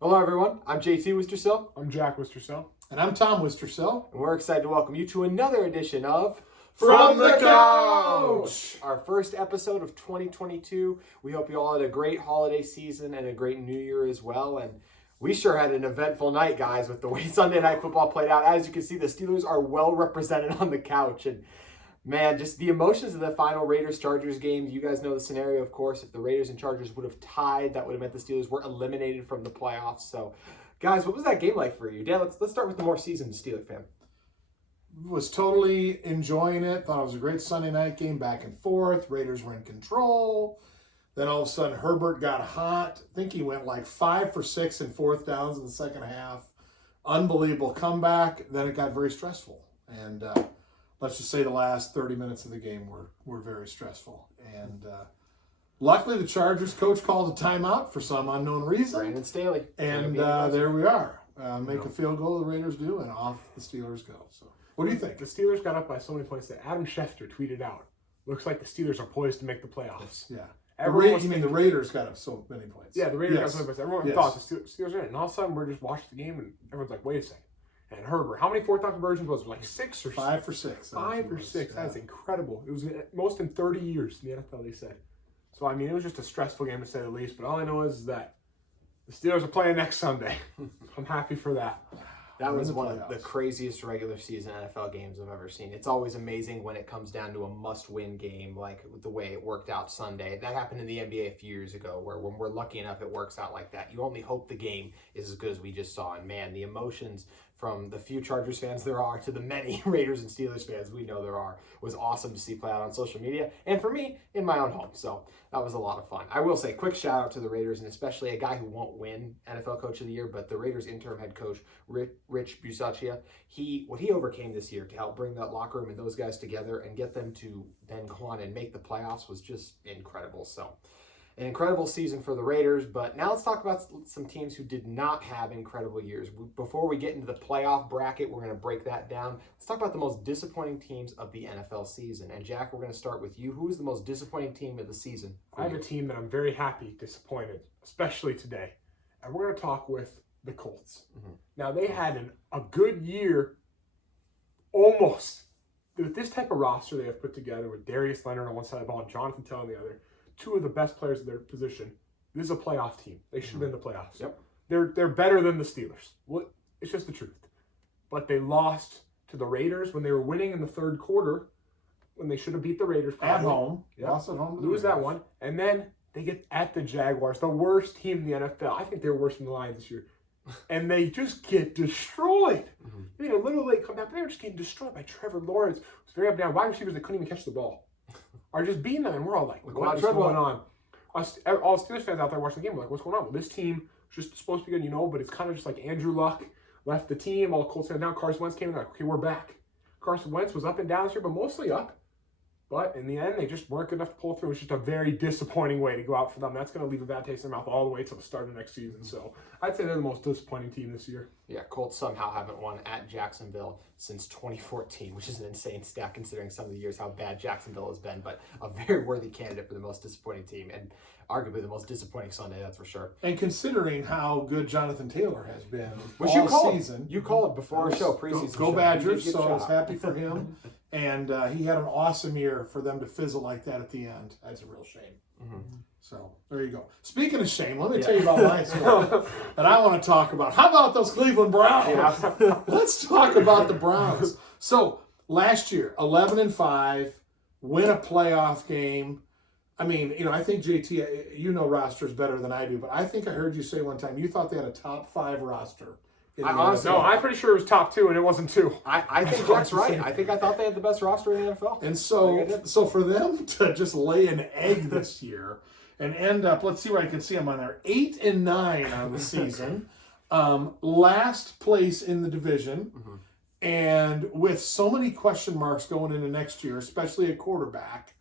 Hello, everyone. I'm JT Wistrcill. I'm Jack Wistrcill. And I'm Tom Wistrcill. And we're excited to welcome you to another edition of From the Couch! Our first episode of 2022. We hope you all had a great holiday season and a great New Year as well. And we sure had an eventful night, guys, with the way Sunday Night Football played out. As you can see, the Steelers are well represented on the couch. And man, just the emotions of the final Raiders-Chargers game. You guys know the scenario, of course. If the Raiders and Chargers would have tied, that would have meant the Steelers were eliminated from the playoffs. So, guys, what was that game like for you? Dan, let's start with the more seasoned Steelers fan. Was totally enjoying it. Thought it was a great Sunday night game, back and forth. Raiders were in control. Then all of a sudden, Herbert got hot. I think he went like 5 for 6 in fourth downs in the second half. Unbelievable comeback. Then it got very stressful. And let's just say the last 30 minutes of the game were very stressful. And luckily, the Chargers coach called a timeout for some unknown reason. Brandon Staley. And there we are. Make a field goal, the Raiders do, and off the Steelers go. So, what do you think? The Steelers got up by so many points that Adam Schefter tweeted out, "Looks like the Steelers are poised to make the playoffs." Yeah. The Raiders got up so many points. Yeah, the Raiders got so many points. Everyone Yes. thought the Steelers were in it. And all of a sudden, we're just watching the game, and everyone's like, wait a second. And Herbert, how many fourth down conversions was it? Like 6 or 5 for 6. 5 or 6. That's incredible. It was the most in 30 years in the NFL, they said. So, I mean, it was just a stressful game to say the least. But all I know is that the Steelers are playing next Sunday. I'm happy for that. That was one of the craziest regular season NFL games I've ever seen. It's always amazing when it comes down to a must-win game, like the way it worked out Sunday. That happened in the NBA a few years ago, where when we're lucky enough it works out like that. You only hope the game is as good as we just saw. And man, the emotions from the few Chargers fans there are to the many Raiders and Steelers fans we know there are was awesome to see play out on social media. And for me, in my own home. So that was a lot of fun. I will say, quick shout out to the Raiders, and especially a guy who won't win NFL Coach of the Year, but the Raiders interim head coach, Rich Bisaccia, what he overcame this year to help bring that locker room and those guys together and get them to then go on and make the playoffs was just incredible. So an incredible season for the Raiders, but now let's talk about some teams who did not have incredible years. Before we get into the playoff bracket, we're going to break that down. Let's talk about the most disappointing teams of the NFL season. And Jack, we're going to start with you. Who is the most disappointing team of the season? I have a team that I'm very happy disappointed, especially today. And we're going to talk with the Colts. Mm-hmm. Now, they had a good year, almost. With this type of roster they have put together with Darius Leonard on one side of the ball and Jonathan Taylor on the other, two of the best players in their position. This is a playoff team. They should have been in the playoffs. Yep. They're better than the Steelers. Well, it's just the truth. But they lost to the Raiders when they were winning in the third quarter, when they should have beat the Raiders. Probably. At home. Yep. Lost at home. Lose that one. And then they get at the Jaguars, the worst team in the NFL. I think they were worse than the Lions this year. And they just get destroyed. Mm-hmm. I mean, a little late comeback, but they were just getting destroyed by Trevor Lawrence. It was very up and down. Wide receivers that couldn't even catch the ball are just beating them, and we're all like, what's going on? All Steelers fans out there watching the game were like, what's going on? Well, this team is just supposed to be good, but it's kind of just like Andrew Luck left the team. All the Colts fans now. Carson Wentz came in, like, okay, we're back. Carson Wentz was up and down this year, but mostly up. But in the end, they just weren't good enough to pull through. It's just a very disappointing way to go out for them. That's going to leave a bad taste in their mouth all the way till the start of next season. So I'd say they're the most disappointing team this year. Yeah, Colts somehow haven't won at Jacksonville since 2014, which is an insane stat considering some of the years how bad Jacksonville has been, but a very worthy candidate for the most disappointing team and arguably the most disappointing Sunday, that's for sure. And considering how good Jonathan Taylor has been which all season. You called before our show, preseason Go show. Badgers, so I was happy for him. And he had an awesome year. For them to fizzle like that at the end, that's a real shame. Mm-hmm. So there you go. Speaking of shame, let me tell you about my story that I want to talk about. How about those Cleveland Browns? Yeah. Let's talk about the Browns. So last year, 11-5, win a playoff game. I mean, I think JT, rosters better than I do, but I think I heard you say one time you thought they had a top 5 roster. No, I'm pretty sure it was top 2, and it wasn't 2. I think Jack's right. I thought they had the best roster in the NFL. And so for them to just lay an egg this year and end up, let's see where I can see them on there, 8-9 on the season, last place in the division, and with so many question marks going into next year, especially at quarterback,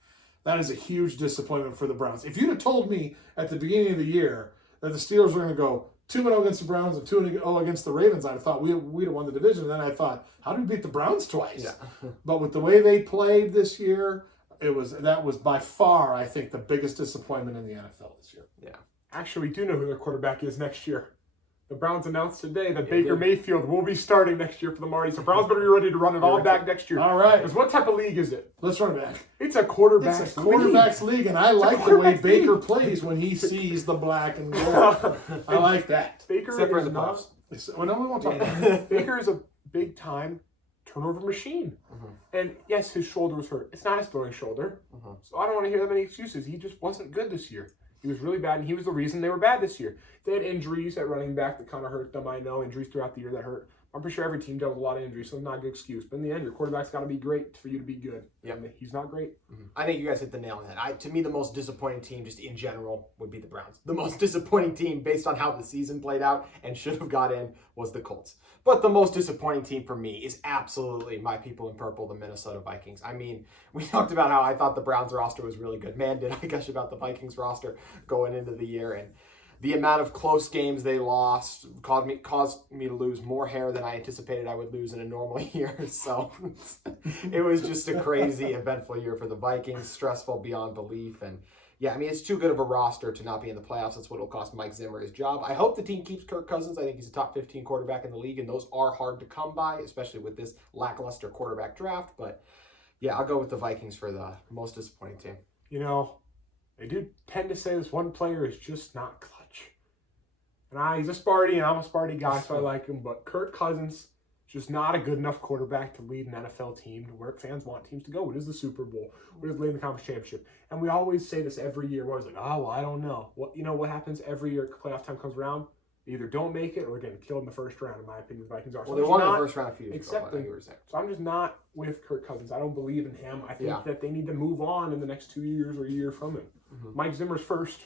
that is a huge disappointment for the Browns. If you'd have told me at the beginning of the year that the Steelers were going to go 2-0 against the Browns and 2-0 against the Ravens, I'd have thought we'd have won the division. And then I thought, how did we beat the Browns twice? Yeah. But with the way they played this year, that was by far, I think, the biggest disappointment in the NFL this year. Yeah. Actually, we do know who their quarterback is next year. The Browns announced today that Baker Mayfield will be starting next year for the Marty. So Browns better be ready to run it all back next year. All right. Because what type of league is it? Let's run it back. It's a quarterback's league, and I like the way Baker plays when he sees the black and gold. I like that. Baker Except is the not. Well, no, we won't talk about that. Baker is a big-time turnover machine. And yes, his shoulder was hurt. It's not his throwing shoulder. So I don't want to hear that many excuses. He just wasn't good this year. He was really bad, and he was the reason they were bad this year. They had injuries at running back that kind of hurt them, I know. Injuries throughout the year that hurt. I'm pretty sure every team dealt with a lot of injuries, so it's not a good excuse. But in the end, your quarterback's got to be great for you to be good. Yeah, he's not great. I think you guys hit the nail on the head. To me, the most disappointing team, just in general, would be the Browns. The most disappointing team, based on how the season played out and should have got in, was the Colts. But the most disappointing team for me is absolutely my people in purple, the Minnesota Vikings. I mean, we talked about how I thought the Browns roster was really good. Man, did I gush about the Vikings roster going into the year. And the amount of close games they lost caused me to lose more hair than I anticipated I would lose in a normal year. So it was just a crazy, eventful year for the Vikings, stressful beyond belief. And yeah, I mean, it's too good of a roster to not be in the playoffs. That's what will cost Mike Zimmer his job. I hope the team keeps Kirk Cousins. I think he's a top 15 quarterback in the league, and those are hard to come by, especially with this lackluster quarterback draft. But yeah, I'll go with the Vikings for the most disappointing team. You know, they do tend to say this one player is just not clutch. And he's a Sparty, and I'm a Sparty guy, so I like him. But Kirk Cousins, just not a good enough quarterback to lead an NFL team to where fans want teams to go. What is the Super Bowl? What is leading the conference championship? And we always say this every year. We're always like, oh, well, I don't know. What happens every year playoff time comes around? They either don't make it or they're getting killed in the first round, in my opinion, the Vikings are. Well, they won in the first round a few years ago. So I'm just not with Kirk Cousins. I don't believe in him. I think that they need to move on in the next 2 years or a year from him. Mike Zimmer's first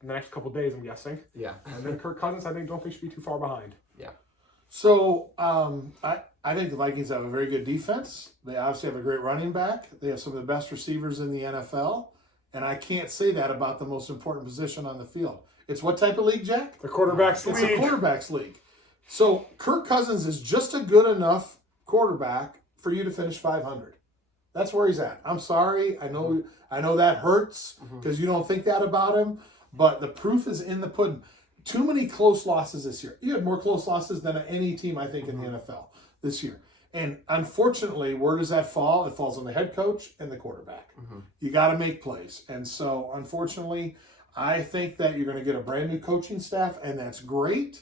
in the next couple of days, I'm guessing. Yeah. And then Kirk Cousins, I don't think should be too far behind. Yeah. So I think the Vikings have a very good defense. They obviously have a great running back. They have some of the best receivers in the NFL. And I can't say that about the most important position on the field. It's what type of league, Jack? The quarterback's league. It's a quarterback's league. So Kirk Cousins is just a good enough quarterback for you to finish 500. That's where he's at. I'm sorry. I know that hurts because you don't think that about him. But the proof is in the pudding. Too many close losses this year. You had more close losses than any team, I think, in the NFL this year. And unfortunately, where does that fall? It falls on the head coach and the quarterback. You got to make plays. And so, unfortunately, I think that you're going to get a brand new coaching staff, and that's great.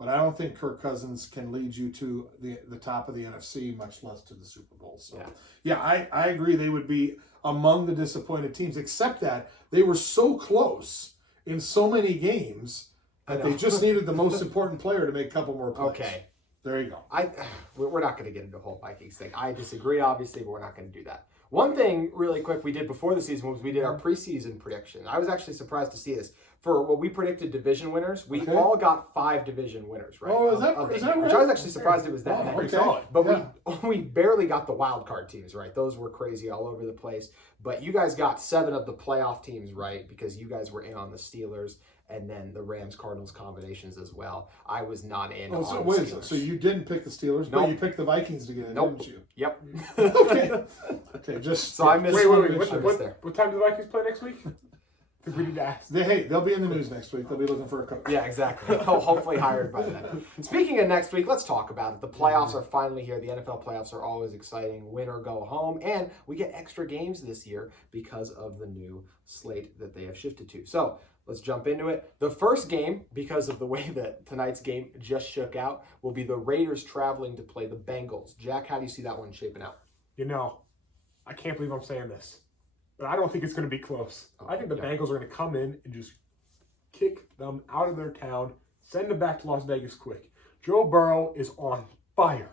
But I don't think Kirk Cousins can lead you to the top of the NFC, much less to the Super Bowl. So, yeah, I agree they would be among the disappointed teams, except that they were so close in so many games that they just needed the most important player to make a couple more plays. Okay. There you go. We're not going to get into the whole Vikings thing. I disagree, obviously, but we're not going to do that. One thing really quick we did before the season was we did our preseason prediction. I was actually surprised to see this. For what we predicted division winners, we all got 5 division winners, right? Oh, is that right? right? Which I was actually surprised it was that many. Okay. But we barely got the wild card teams right. Those were crazy all over the place. But you guys got 7 of the playoff teams right because you guys were in on the Steelers and then the Rams-Cardinals combinations as well. I was not in on the Steelers. So you didn't pick the Steelers, but you picked the Vikings to get in, didn't you? Yep. Okay, just... So I missed What time do the Vikings play next week? We need to ask. They'll be in the news next week. They'll be looking for a coach. Yeah, exactly. Hopefully hired by then. Speaking of next week, let's talk about it. The playoffs are finally here. The NFL playoffs are always exciting. Win or go home. And we get extra games this year because of the new slate that they have shifted to. So let's jump into it. The first game, because of the way that tonight's game just shook out, will be the Raiders traveling to play the Bengals. Jack, how do you see that one shaping out? I can't believe I'm saying this. But I don't think it's going to be close. I think the Bengals are going to come in and just kick them out of their town, send them back to Las Vegas quick. Joe Burrow is on fire.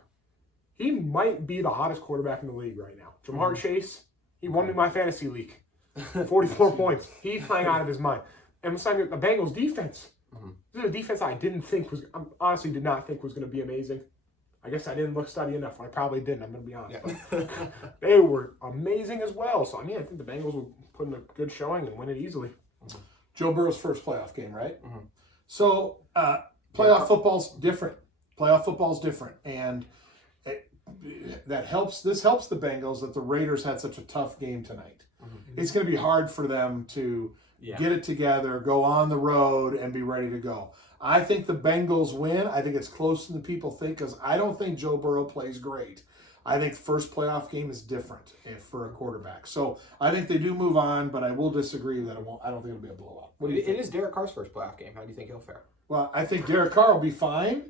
He might be the hottest quarterback in the league right now. Jamar Chase, he won me my fantasy league. 44 points. He's playing out of his mind. And besides the Bengals defense. This is a defense I honestly did not think was going to be amazing. I guess I didn't study enough. I probably didn't. I'm going to be honest. Yeah. They were amazing as well. So, I think the Bengals will put in a good showing and win it easily. Joe Burrow's first playoff game, right? So, playoff football's different. And this helps the Bengals that the Raiders had such a tough game tonight. It's going to be hard for them to get it together, go on the road, and be ready to go. I think the Bengals win. I think it's closer than people think because I don't think Joe Burrow plays great. I think the first playoff game is different for a quarterback. So I think they do move on, but I will disagree that I don't think it'll be a blowout. What do you think? It is Derek Carr's first playoff game. How do you think he'll fare? Well, I think Derek Carr will be fine,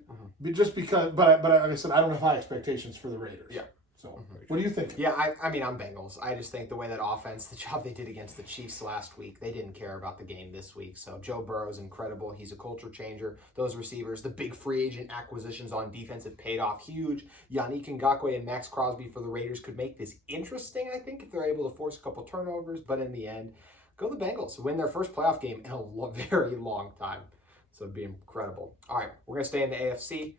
just because. But like I said, I don't have high expectations for the Raiders. Yeah. So, what do you think? Yeah, I mean, I'm Bengals. I just think the way that offense, the job they did against the Chiefs last week, they didn't care about the game this week. So Joe Burrow's incredible. He's a culture changer. Those receivers, the big free agent acquisitions on defense have paid off huge. Yannick Ngakoue and Max Crosby for the Raiders could make this interesting, I think, if they're able to force a couple turnovers. But in the end, go the Bengals. Win their first playoff game in a very long time. So it'd be incredible. All right, we're going to stay in the AFC.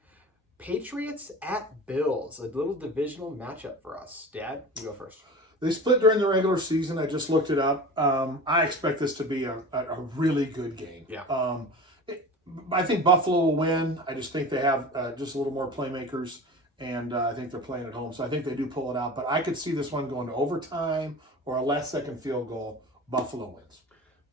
Patriots at Bills, a little divisional matchup for us. Dad, you go first. They split during the regular season. I just looked it up. I expect this to be a really good game. Yeah. I think Buffalo will win. I just think they have just a little more playmakers, and I think they're playing at home. So I think they do pull it out. But I could see this one going to overtime or a last-second field goal. Buffalo wins.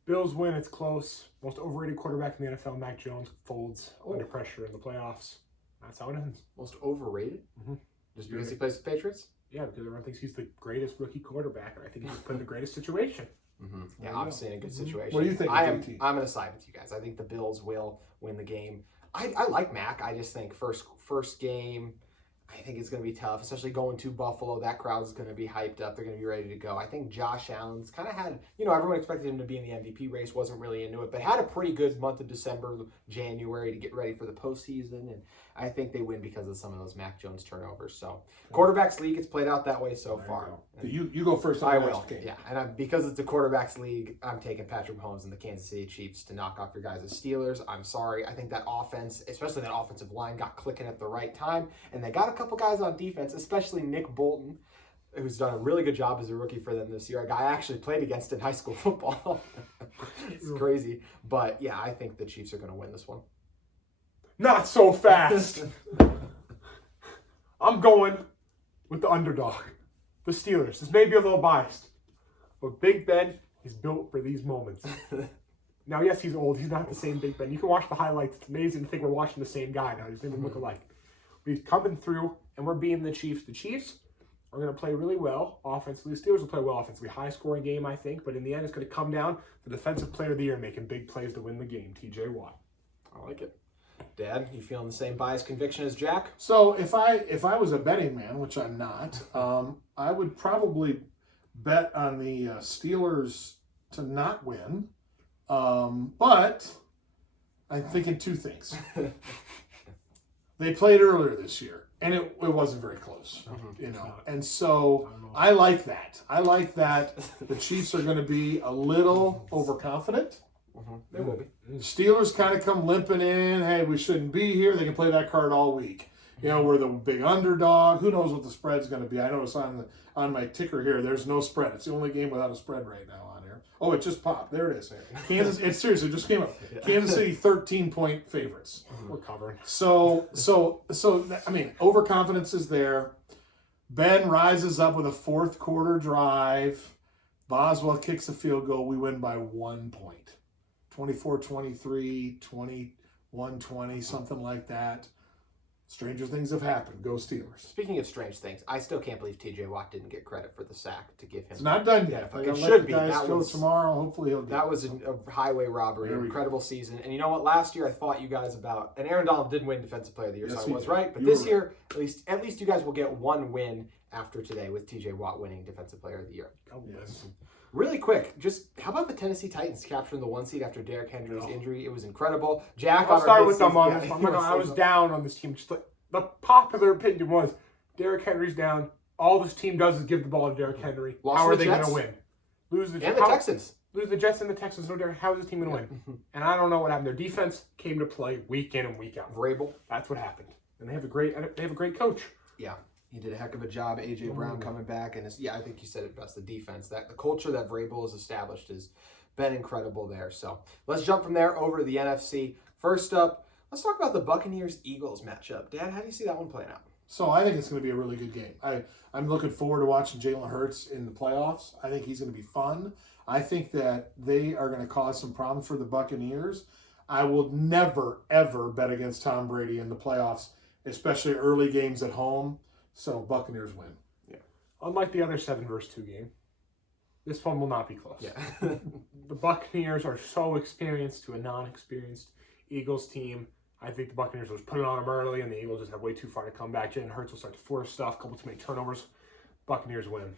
Bills win. It's close. Most overrated quarterback in the NFL, Mac Jones, folds under pressure in the playoffs. That's how it ends. Most overrated? Mm-hmm. Just because he plays with the Patriots? Yeah, because everyone thinks he's the greatest rookie quarterback, and I think he's put in the greatest situation. Mm-hmm. Yeah, obviously in a good situation. What do you think? I'm going to side with you guys. I think the Bills will win the game. I like Mac. I just think first game, I think it's going to be tough, especially going to Buffalo. That crowd is going to be hyped up. They're going to be ready to go. I think Josh Allen's kind of had, everyone expected him to be in the MVP race, wasn't really into it, but had a pretty good month of December, January to get ready for the postseason. And I think they win because of some of those Mac Jones turnovers. So quarterbacks league, it's played out that way so far. You go first on I the will. last game. Yeah, and because it's a quarterbacks league, I'm taking Patrick Mahomes and the Kansas City Chiefs to knock off your guys' Steelers. I'm sorry. I think that offense, especially that offensive line, got clicking at the right time, and they got a couple guys on defense, especially Nick Bolton, who's done a really good job as a rookie for them this year. A guy I actually played against in high school football. It's crazy. But yeah, I think the Chiefs are going to win this one. Not so fast. I'm going with the underdog, the Steelers. This may be a little biased, but Big Ben is built for these moments. Now, yes, he's old. He's not the same Big Ben. You can watch the highlights. It's amazing to think we're watching the same guy now. He doesn't even look alike. But he's coming through, and we're beating the Chiefs. The Chiefs are going to play really well offensively. The Steelers will play well offensively. High-scoring game, I think. But in the end, it's going to come down to the Defensive Player of the Year making big plays to win the game, T.J. Watt. I like it. Dad, you feeling the same biased conviction as Jack? So if I was a betting man, which I'm not, I would probably bet on the Steelers to not win. But I'm thinking two things. They played earlier this year, and it wasn't very close, And so I like that. I like that the Chiefs are going to be a little overconfident. They will be. Steelers kind of come limping in. Hey, we shouldn't be here. They can play that card all week. We're the big underdog. Who knows what the spread's going to be? I notice on my ticker here, there's no spread. It's the only game without a spread right now on here. Oh, it just popped. There it is. Kansas. It seriously just came up. Kansas City 13-point favorites. We're covering. So I mean, overconfidence is there. Ben rises up with a fourth quarter drive. Boswell kicks a field goal. We win by 1 point. 24-23, 21-20, something like that. Stranger things have happened. Go Steelers. Speaking of strange things, I still can't believe T.J. Watt didn't get credit for the sack to give him. It's not done yet. It should be. That was tomorrow. Hopefully he'll get that was a highway robbery. Incredible season. And you know what? Last year I fought you guys about, and Aaron Donald did win Defensive Player of the Year, so I was right. But this year, at least you guys will get one win after today with T.J. Watt winning Defensive Player of the Year. Oh, yes. Really quick, just how about the Tennessee Titans capturing the 1 seed after Derrick Henry's injury? It was incredible. Jack, I'll start with them on this one. I was down on this team. Just like, the popular opinion was Derrick Henry's down. All this team does is give the ball to Derrick Henry. How are they going to win? Lose the Texans. Lose the Jets and the Texans. No Derrick. How is this team going to win? And I don't know what happened. Their defense came to play week in and week out. Vrabel. That's what happened. And they have a great coach. Yeah. He did a heck of a job. A.J. Brown coming back. And I think you said it best. The defense, the culture that Vrabel has established has been incredible there. So let's jump from there over to the NFC. First up, let's talk about the Buccaneers-Eagles matchup. Dad, how do you see that one playing out? So I think it's going to be a really good game. I'm looking forward to watching Jalen Hurts in the playoffs. I think he's going to be fun. I think that they are going to cause some problems for the Buccaneers. I will never, ever bet against Tom Brady in the playoffs, especially early games at home. So Buccaneers win. Yeah. Unlike the other 7-2 game, this one will not be close. Yeah. The Buccaneers are so experienced to a non-experienced Eagles team. I think the Buccaneers will just put it on them early, and the Eagles just have way too far to come back. Jalen Hurts will start to force stuff, a couple too many turnovers. Buccaneers win.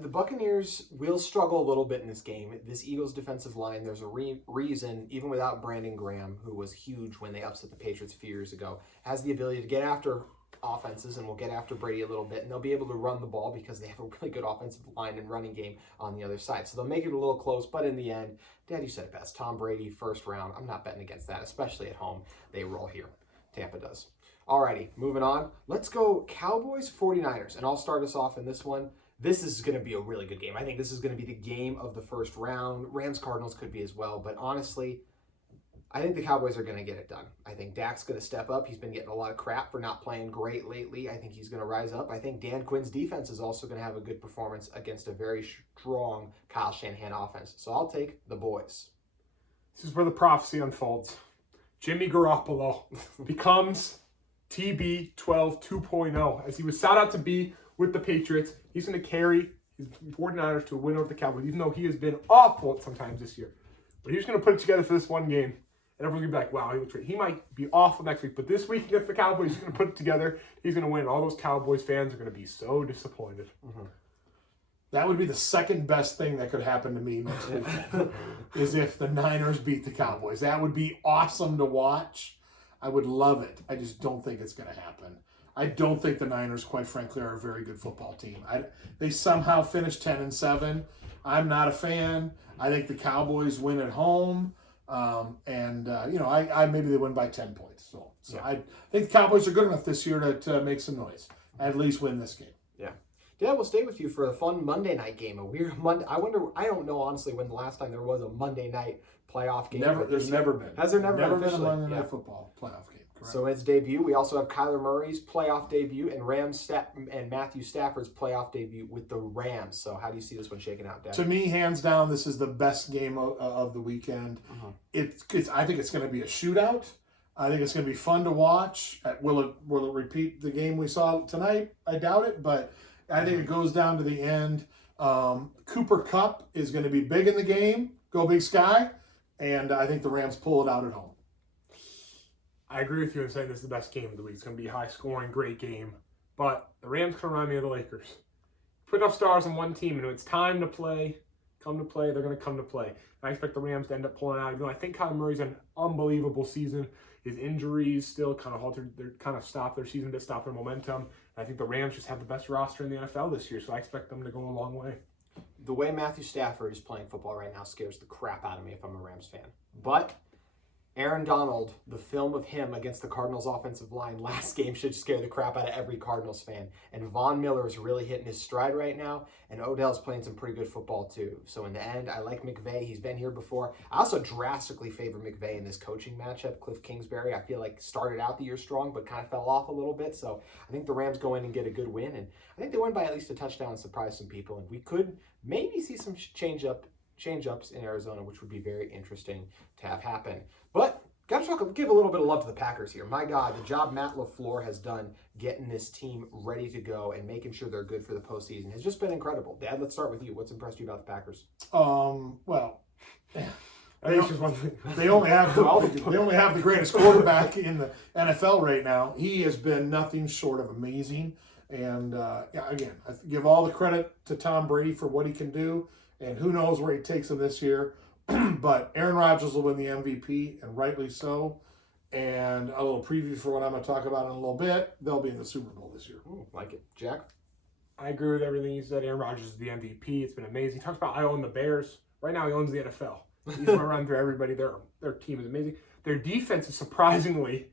The Buccaneers will struggle a little bit in this game. This Eagles defensive line, there's a reason, even without Brandon Graham, who was huge when they upset the Patriots a few years ago, has the ability to get after offenses and will get after Brady a little bit, and they'll be able to run the ball because they have a really good offensive line and running game on the other side. So they'll make it a little close, but in the end, Dad, you said it best. Tom Brady, first round. I'm not betting against that, especially at home. They roll here. Tampa does. Alrighty, moving on. Let's go Cowboys 49ers, and I'll start us off in this one. This is going to be a really good game. I think this is going to be the game of the first round. Rams-Cardinals could be as well, but honestly, I think the Cowboys are going to get it done. I think Dak's going to step up. He's been getting a lot of crap for not playing great lately. I think he's going to rise up. I think Dan Quinn's defense is also going to have a good performance against a very strong Kyle Shanahan offense. So I'll take the boys. This is where the prophecy unfolds. Jimmy Garoppolo becomes TB12 2.0, as he was sought out to be with the Patriots. He's going to carry his 49ers to a win over the Cowboys, even though he has been awful sometimes this year. But he's going to put it together for this one game. And everyone's going to be like, wow, he looks great. He might be awful next week, but this week against the Cowboys, he's going to put it together. He's going to win. All those Cowboys fans are going to be so disappointed. Mm-hmm. That would be the second best thing that could happen to me next week, is if the Niners beat the Cowboys. That would be awesome to watch. I would love it. I just don't think it's going to happen. I don't think the Niners, quite frankly, are a very good football team. They somehow finished 10-7. I'm not a fan. I think the Cowboys win at home. I maybe they win by 10 points. So yeah. I think the Cowboys are good enough this year to make some noise. At least win this game. Yeah. Dad, we'll stay with you for a fun Monday night game. A weird Monday. I don't know, honestly, when the last time there was a Monday night playoff game. There's never been. Has there never been a Monday night football playoff game? Correct. So its debut. We also have Kyler Murray's playoff debut and and Matthew Stafford's playoff debut with the Rams. So how do you see this one shaking out, Dad? To me, hands down, this is the best game of the weekend. Uh-huh. I think it's going to be a shootout. I think it's going to be fun to watch. Will it repeat the game we saw tonight? I doubt it, but I think it goes down to the end. Cooper Kupp is going to be big in the game. Go Big Sky. And I think the Rams pull it out at home. I agree with you in saying this is the best game of the week. It's going to be a high-scoring, great game. But the Rams can remind me of the Lakers. Put enough stars on one team, and when it's time to play, they're going to come to play. And I expect the Rams to end up pulling out. Even though I think Kyler Murray's an unbelievable season. His injuries still kind of halted, they're kind of stopped their season, stopped their momentum. And I think the Rams just have the best roster in the NFL this year, so I expect them to go a long way. The way Matthew Stafford is playing football right now scares the crap out of me if I'm a Rams fan. But Aaron Donald, the film of him against the Cardinals offensive line last game should scare the crap out of every Cardinals fan. And Von Miller is really hitting his stride right now, and Odell's playing some pretty good football too. So in the end, I like McVay. He's been here before. I also drastically favor McVay in this coaching matchup. Cliff Kingsbury, I feel like started out the year strong, but kind of fell off a little bit. So I think the Rams go in and get a good win, and I think they win by at least a touchdown and surprise some people. And we could maybe see some change-ups in Arizona, which would be very interesting to have happen. But got to give a little bit of love to the Packers here. My God, the job Matt LaFleur has done getting this team ready to go and making sure they're good for the postseason has just been incredible. Dad, let's start with you. What's impressed you about the Packers? They only have the greatest quarterback in the NFL right now. He has been nothing short of amazing. And again, I give all the credit to Tom Brady for what he can do. And who knows where he takes him this year. But Aaron Rodgers will win the MVP, and rightly so. And a little preview for what I'm going to talk about in a little bit. They'll be in the Super Bowl this year. Ooh, like it. Jack? I agree with everything you said. Aaron Rodgers is the MVP. It's been amazing. He talks about I own the Bears. Right now he owns the NFL. He's going to run through everybody. Their team is amazing. Their defense is surprisingly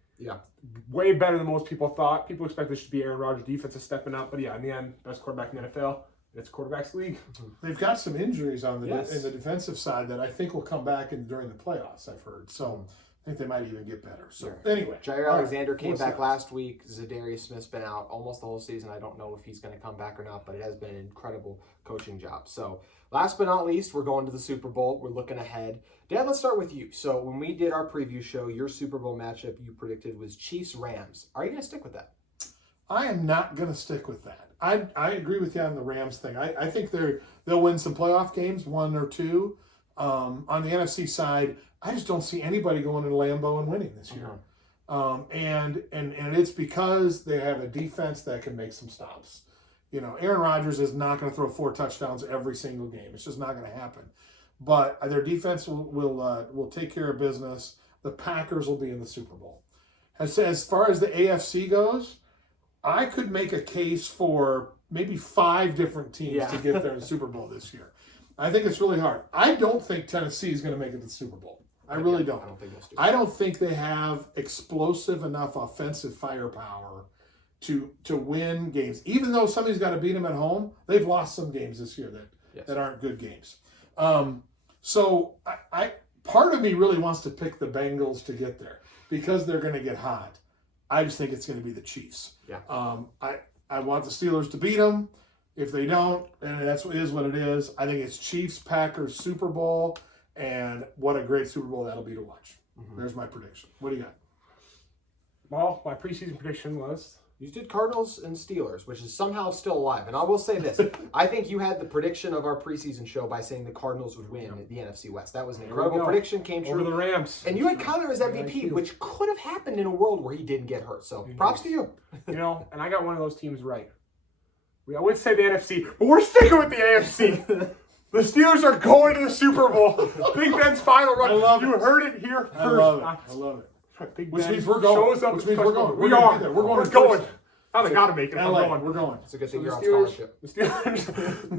way better than most people thought. People expect this should be Aaron Rodgers' defense is stepping up. But yeah, in the end, best quarterback in the NFL. It's quarterback's league. They've got some injuries on in the defensive side that I think will come back during the playoffs, I've heard. So I think they might even get better. So Sure. anyway, Jair all Alexander right, came what's back next? last week. Zadarius Smith's been out almost the whole season. I don't know if he's going to come back or not, but it has been an incredible coaching job. So last but not least, we're going to the Super Bowl. We're looking ahead. Dad, let's start with you. So when we did our preview show, your Super Bowl matchup you predicted was Chiefs-Rams. Are you going to stick with that? I am not going to stick with that. I agree with you on the Rams thing. I think they'll win some playoff games, 1 or 2. On the NFC side, I just don't see anybody going to Lambeau and winning this year. And it's because they have a defense that can make some stops. Aaron Rodgers is not going to throw 4 touchdowns every single game. It's just not going to happen. But their defense will take care of business. The Packers will be in the Super Bowl. As far as the AFC goes, I could make a case for maybe 5 different teams to get there in the Super Bowl this year. I think it's really hard. I don't think Tennessee is going to make it to the Super Bowl. I really don't. I don't think they have explosive enough offensive firepower to win games. Even though somebody's got to beat them at home, they've lost some games this year that aren't good games. So I part of me really wants to pick the Bengals to get there because they're going to get hot. I just think it's going to be the Chiefs. Yeah. I want the Steelers to beat them. If they don't, and that's what it is. I think it's Chiefs-Packers Super Bowl, and what a great Super Bowl that'll be to watch. There's my prediction. What do you got? Well, my preseason prediction was... You did Cardinals and Steelers, which is somehow still alive. And I will say this. I think you had the prediction of our preseason show by saying the Cardinals would win the NFC West. That was an incredible prediction. Came true. Over the Rams. And you had Kyler as MVP, which could have happened in a world where he didn't get hurt. So props to you. And I got one of those teams right. I would say the NFC, but we're sticking with the AFC. The Steelers are going to the Super Bowl. Big Ben's final run. I love you it. heard it here first. I love it. Big Which Ben means we're going. shows up Which at means the we're going. We We're are. there. We're going. We're going. Now they got to make it. LA, I'm going. we're going. It's a good thing So you're on the scholarship.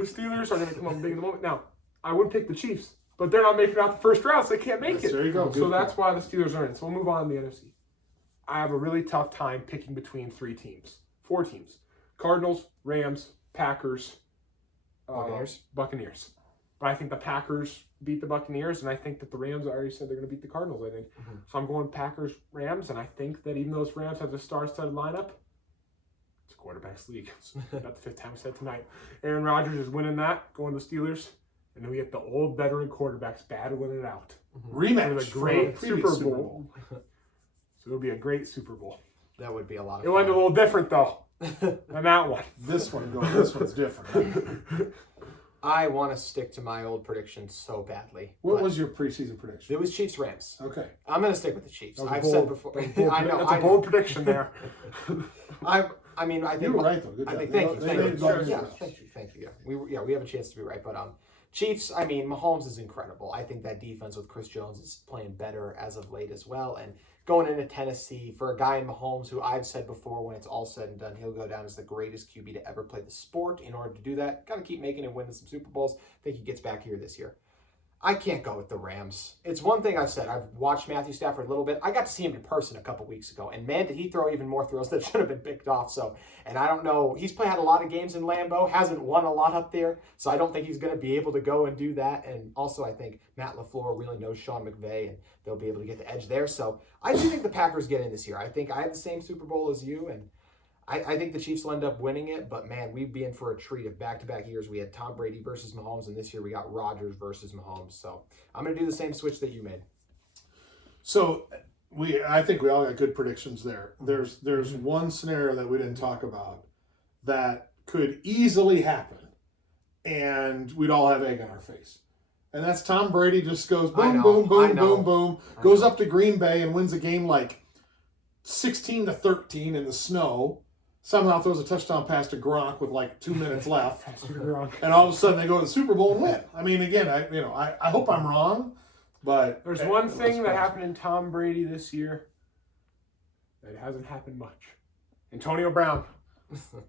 Steelers are going to come up big in the moment. Now, I would pick the Chiefs, but they're not making it out the first round, so they can't make it. There you go. So that's why the Steelers are in. So we'll move on to the NFC. I have a really tough time picking between 4 teams. Cardinals, Rams, Packers, Buccaneers. But I think the Packers beat the Buccaneers, and I think that the Rams, I already said they're going to beat the Cardinals, I think. So I'm going Packers, Rams, and I think that even though those Rams have the star-studded lineup, it's a quarterback's league. About the 5th time I said tonight. Aaron Rodgers is winning that, going to the Steelers, and then we get the old veteran quarterbacks battling it out. Rematch. With a great for the previous Super Bowl. So it'll be a great Super Bowl. That would be a lot of It went a little different, though, than that one. This one's different. I want to stick to my old prediction so badly. What was your preseason prediction? It was Chiefs-Rams. Okay. I'm going to stick with the Chiefs. That was I've said before. I know. That's a bold prediction there. I think You were right, though. Good job. Thank you. Yeah, we have a chance to be right, but Chiefs. I mean, Mahomes is incredible. I think that defense with Chris Jones is playing better as of late as well. And going into Tennessee for a guy in Mahomes, who I've said before, when it's all said and done, he'll go down as the greatest QB to ever play the sport. In order to do that, got to keep making and winning some Super Bowls. I think he gets back here this year. I can't go with the Rams. It's one thing I've said. I've watched Matthew Stafford a little bit. I got to see him in person a couple weeks ago, and man, did he throw even more throws that should have been picked off. So, and I don't know. He's had a lot of games in Lambeau, hasn't won a lot up there, so I don't think he's going to be able to go and do that. And also, I think Matt LaFleur really knows Sean McVay, and they'll be able to get the edge there. So, I do think the Packers get in this year. I think I have the same Super Bowl as you, and I think the Chiefs will end up winning it, but man, we'd be in for a treat of back-to-back years. We had Tom Brady versus Mahomes, and this year we got Rodgers versus Mahomes. So I'm going to do the same switch that you made. So I think we all got good predictions there. There's one scenario that we didn't talk about that could easily happen, and we'd all have egg on our face. And that's Tom Brady just goes boom, boom, boom, boom, boom, goes up to Green Bay and wins a game like 16-13 in the snow. Somehow throws a touchdown pass to Gronk with like 2 minutes left, and all of a sudden they go to the Super Bowl and win. I mean, again, I hope I'm wrong, but there's one thing that happened in Tom Brady this year that hasn't happened much. Antonio Brown. It's going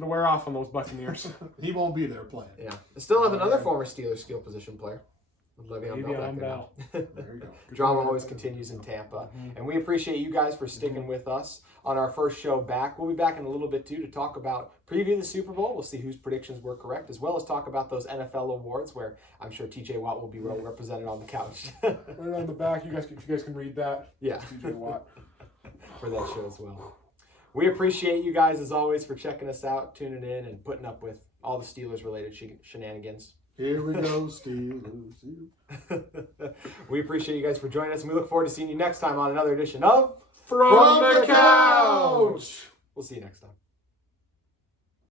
to wear off on those Buccaneers. He won't be there playing. Yeah. I still have another former Steelers skill position player. Le'Veon Le'Veon Bell. There you go. Drama always continues in Tampa. And we appreciate you guys for sticking with us on our first show back. We'll be back in a little bit, too, to talk about preview the Super Bowl. We'll see whose predictions were correct, as well as talk about those NFL awards, where I'm sure TJ Watt will be well represented on the couch. Right on the back, you guys can read that. Yeah. TJ Watt. For that show as well. We appreciate you guys, as always, for checking us out, tuning in, and putting up with all the Steelers-related shenanigans. Here we go, Steelers. We appreciate you guys for joining us, and we look forward to seeing you next time on another edition of From the Couch! We'll see you next time.